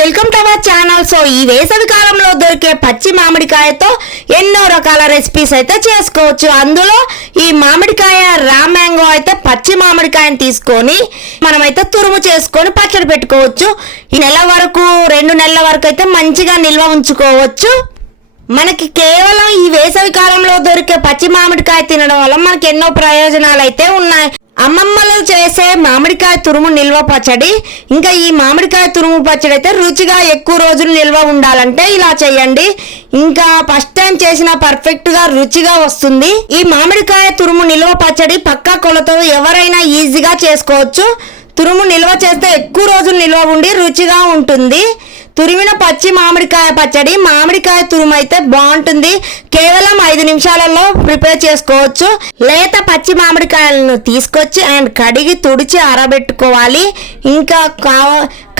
Welcome to our channel. So ఈ వేసవి కాలంలో దొరికే పచ్చి మామిడికాయతో ఎన్నో రకాల రెసిపీస్ అయితే చేసుకోవచ్చు. అందులో ఈ మామిడికాయ రా మ్యాంగో అయితే పచ్చి మామిడికాయని తీసుకొని మనమైతే తురుము చేసుకొని పచ్చడి పెట్టుకోవచ్చు. ఈ నెల వరకు 2 నెలల వరకు అయితే మంచిగా నిల్వ ఉంచుకోవచ్చు. మనకి కేవలం ఈ వేసవి కాలంలో దొరికే పచ్చి మామిడికాయ తినడం వల్ల మనకి ఎన్నో ప్రయోజనాలు అయితే ఉన్నాయి. అమ్మమ్మలు చేసే మామిడికాయ తురుము నిల్వ పచ్చడి, ఇంకా ఈ మామిడికాయ తురుము పచ్చడి అయితే రుచిగా ఎక్కువ రోజులు నిల్వ ఉండాలంటే ఇలా చేయండి. ఇంకా ఫస్ట్ టైం చేసిన పర్ఫెక్ట్ గా రుచిగా వస్తుంది. ఈ మామిడికాయ తురుము నిల్వ పచ్చడి పక్కా కొలతలు ఎవరైనా ఈజీగా చేసుకోవచ్చు. తురుము నిల్వ చేస్తే ఎక్కువ రోజులు నిల్వ ఉండి రుచిగా ఉంటుంది. తురిమిన పచ్చి మామిడికాయ పచ్చడి, మామిడికాయ తురుము అయితే బాగుంటుంది. కేవలం 5 నిమిషాలలో ప్రిపేర్ చేసుకోవచ్చు. లేత పచ్చి మామిడికాయలను తీసుకొచ్చి అండ్ కడిగి తుడిచి ఆరబెట్టుకోవాలి. ఇంకా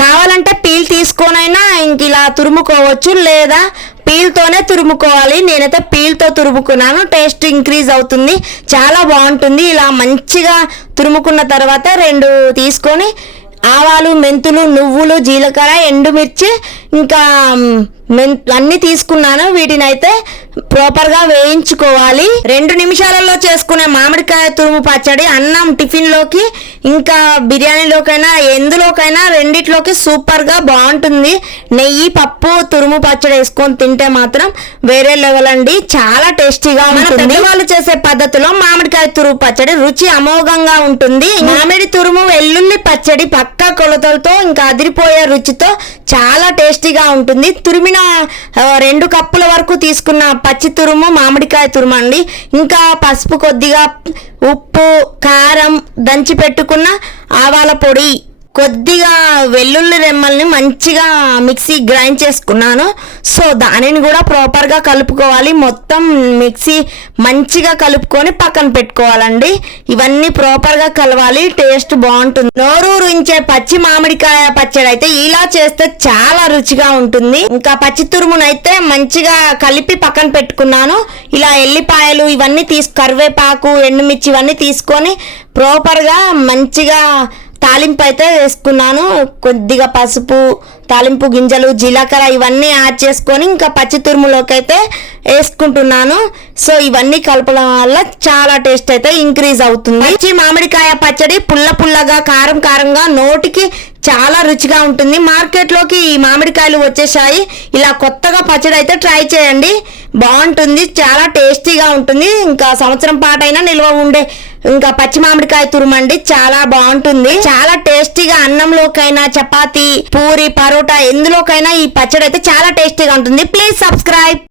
కావాలంటే పీల్ తీసుకొనైనా ఇంక ఇలా తురుముకోవచ్చు, లేదా పీల్తోనే తురుముకోవాలి. నేనైతే పీల్తో తురుముకున్నాను. టేస్ట్ ఇంక్రీజ్ అవుతుంది, చాలా బాగుంటుంది. ఇలా మంచిగా తురుముకున్న తర్వాత 2 తీసుకొని ఆవాలు, మెంతులు, నువ్వులు, జీలకర్ర, ఎండుమిర్చి ఇంకా అన్ని తీసుకున్నాను. వీటిని అయితే ప్రాపర్గా వేయించుకోవాలి. 2 నిమిషాలలో చేసుకునే మామిడికాయ తురుము పచ్చడి అన్నం, టిఫిన్లోకి, ఇంకా బిర్యానీలోకైనా ఎందులోకైనా రెండిట్లోకి సూపర్గా బాగుంటుంది. నెయ్యి, పప్పు, తురుము పచ్చడి వేసుకొని తింటే మాత్రం వేరే లెవెల్ అండి, చాలా టేస్టీగా ఉంటుంది. వాళ్ళు చేసే పద్ధతిలో మామిడికాయ తురుము పచ్చడి రుచి అమోఘంగా ఉంటుంది. మామిడి తురుము వెల్లుల్లి పచ్చడి పక్కా కొలతలతో ఇంకా అదిరిపోయే రుచితో చాలా టేస్టీగా ఉంటుంది. తురిమిన 2 కప్పుల వరకు తీసుకున్న పచ్చి తురుము మామిడికాయ తురుము అండి. ఇంకా పసుపు కొద్దిగా, ఉప్పు, కారం, దంచి పెట్టుకున్న ఆవాల పొడి, కొద్దిగా వెల్లుల్లి రెమ్మల్ని మంచిగా మిక్సీ గ్రైండ్ చేసుకున్నాను. సో దానిని కూడా ప్రాపర్గా కలుపుకోవాలి. మొత్తం మిక్సీ మంచిగా కలుపుకొని పక్కన పెట్టుకోవాలండి. ఇవన్నీ ప్రాపర్గా కలవాలి, టేస్ట్ బాగుంటుంది. నోరూరించే పచ్చి మామిడికాయ పచ్చడి అయితే ఇలా చేస్తే చాలా రుచిగా ఉంటుంది. ఇంకా పచ్చి తురుమునైతే మంచిగా కలిపి పక్కన పెట్టుకున్నాను. ఇలా ఎల్లిపాయలు ఇవన్నీ కరివేపాకు, ఎండుమిర్చి ఇవన్నీ తీసుకొని ప్రాపర్గా మంచిగా తాలింపు అయితే వేసుకున్నాను. కొద్దిగా పసుపు, తాలింపు గింజలు, జీలకర్ర ఇవన్నీ యాడ్ చేసుకొని ఇంకా పచ్చి తురుములోకి అయితే వేసుకుంటున్నాను. సో ఇవన్నీ కలపడం వల్ల చాలా టేస్ట్ అయితే ఇంక్రీజ్ అవుతుంది. పచ్చి మామిడికాయ పచ్చడి పుల్ల పుల్లగా, కారం కారంగా, నోటికి చాలా రుచిగా ఉంటుంది. మార్కెట్లోకి ఈ మామిడికాయలు వచ్చేసాయి. ఇలా కొత్తగా పచ్చడి అయితే ట్రై చేయండి, బాగుంటుంది, చాలా టేస్టీగా ఉంటుంది. ఇంకా సంవత్సరం పాటైనా నిల్వ ఉండే ఇంకా పచ్చి మామిడికాయ తురుమండి, చాలా బాగుంటుంది. చాలా టేస్టీగా అన్నంలోకైనా, చపాతీ, పూరి, పరోటా ఎందులోకైనా ఈ పచ్చడి అయితే చాలా టేస్టీగా ఉంటుంది. Please subscribe.